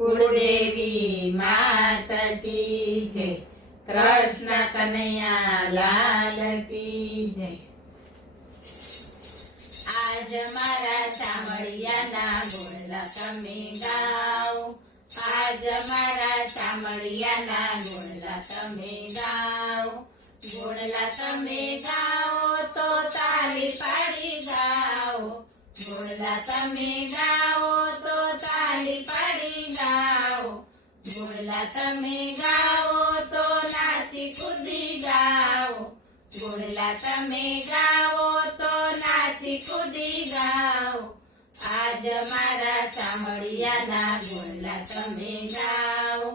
कुलदेवी माता की जय, कृष्ण कन्हैया लाल की जय। आज मारा शामळियाना गुणला तमे गाओ, आज मारा शामळियाना गुणला तमे गाओ, गुणला तमे गाओ तो ताली पाडी गाओ, गुणला तमे गाओ तो ताली पाडी गाओ, गुणला तमे गाओ तो नाची कूदी गाओ, गुणला तमे गाओ तो नाची कूदी गाओ। आज मारा शामळियाना गुणला तमे गाओ,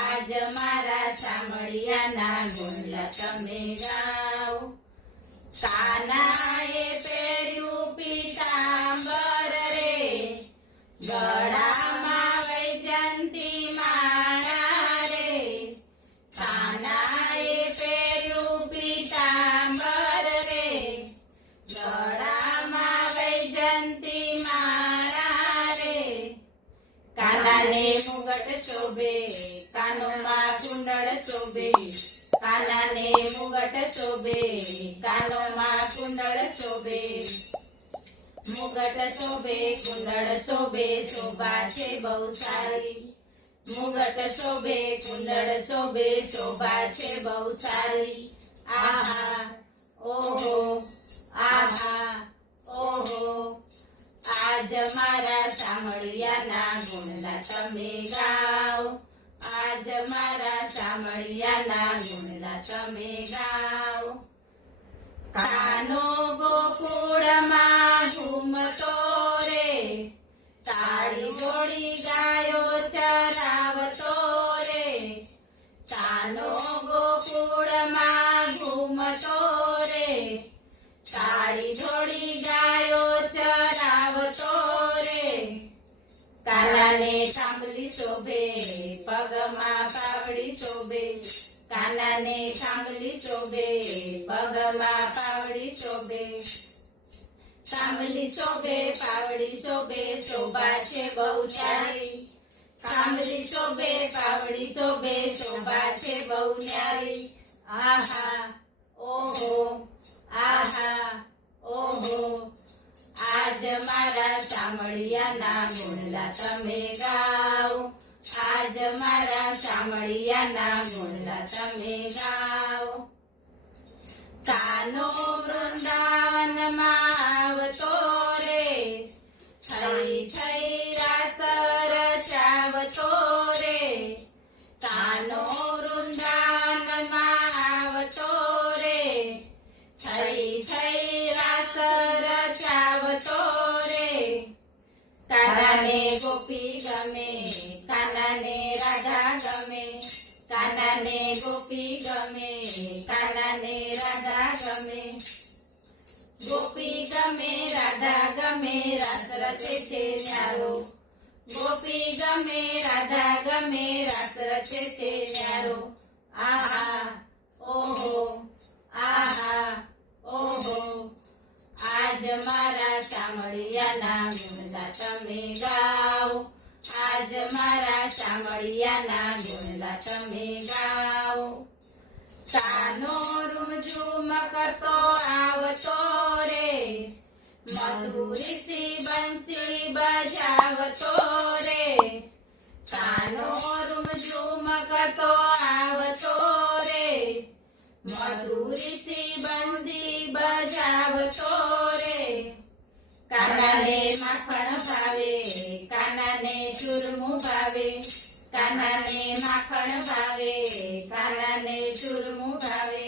आज मारा शामळियाना गुणला तमे गाओ। कानाए पेर्યું પીતાંબર રે, ગળામાં વૈજયંતી માળા રે, કાનાએ પેર્યું પીતાંબર રે, ગળામાં વૈજયંતી માળા રે। કાનાને મુગટ શોભે, કાનોમાં કુંડળ શોભે, કાનાને મુગટ શોભે, કાનોમાં કુંડળ શોભે, મુગટ શોભે કુંડળ શોભે, શોભા છે બહુ સારી, મુગટ શોભે કુંડળ શોભે, શોભા છે બહુ સારી। આહા ઓહો, આહા ઓહો, આજ મારા શામળિયાના ગુણલા તમે ગાઓ, आज मारा शामळियाना गुणला तमे गाओ। कानो गोकुळमा घूमतो रे, ताळी जोडी गायो चरावतो रे, कानो गोकुळमा घूमतो रे, ताळी जोडी गायो चरावतो रे। कानाने थांबली शोभे, पगमा पावडी शोभे, कानाने थांबली शोभे, पगमा पावडी शोभे, थांबली शोभे पावडी शोभे, शोभा छे बहु न्यारी, थांबली शोभे पावडी शोभे, शोभा छे बहु न्यारी। आहा ओहो, आहा ओहो, आज मारा शामळियाना गुणला तमे गाओ, आज मारा शामळियाना गुणला तमे गाओ। कानो वृंदावनमा आवतो रे, થઈ થઈ રાસ રચાવતો રે, કાનો વૃંદાવનમાં આવતો રે, થઈ થઈ રાસ રચાવતો રે। કાનાને ગોપી ગમે, કાનાને રાધા ગમે, કાનાને ગોપી ગમે, કાનાને રાધા ગમે, ગોપી ગમે રાધા ગમે, રાસ રચે છે ન્યારો, ગોપી ગમે રાધા ગમે, રાસ રચે છે ન્યારો। આહા ઓહો, આહા ઓહો, आज मारा शामळियाना गुणला तमे गाओ, आज मारा शामळियाना गुणला तमे गाओ। कानो रूमझूम करतो आवतो रे, मधुरीसी बंसी बजावतो रे, कानो रूमझूम करतो आवतो रे, मधुरीसी बंसी बजावतो रे। कानाने माखण भावे, कानाने चूरमू भावे, कानाने माखण भावे, कानाने चूरमू भावे,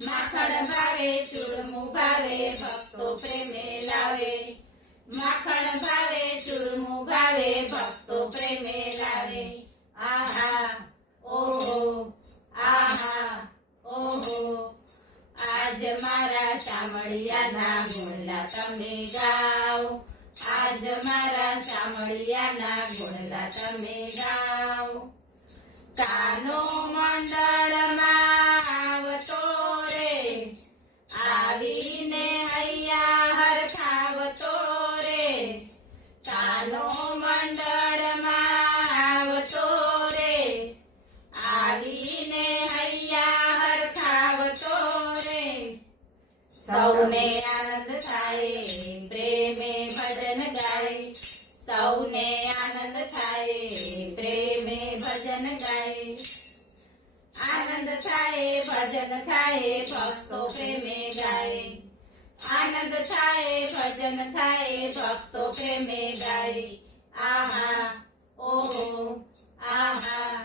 माखण भावे चूरमू भावे, भक्तो प्रेमे लावे, माखण भावे चूरमू भावे, भक्तो प्रेमे लावे। आहा ओहो, आहा ओहो, आज मारा शामळियाना गुणला तमे गाओ, आज मारा शामळियाना गुणला तमे गाओ। कानो मंडळमा आवतो रे, आवीने हैया हरखावतो रे, કાનો મંડળમાં સૌને આનંદ થાય પ્રેમે ભજન ગાય સૌને આનંદ થાય પ્રેમે ભજન ગાય આનંદ થાય ભજન થાય ભક્તો પ્રેમે ગાય આનંદ થાય ભજન થાય ભક્તો પ્રેમે ગાય આહા ઓહો આહા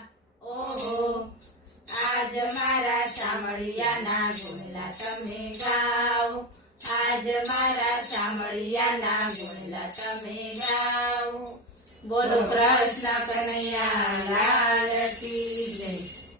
ઓહો આજ મારા શામળિયાના ગુણલા તમે ગાઓ આજ મારા શામળિયાના ગુણલા તમે ગાઓ બોલો કૃષ્ણ કનૈયા લાલ કી જય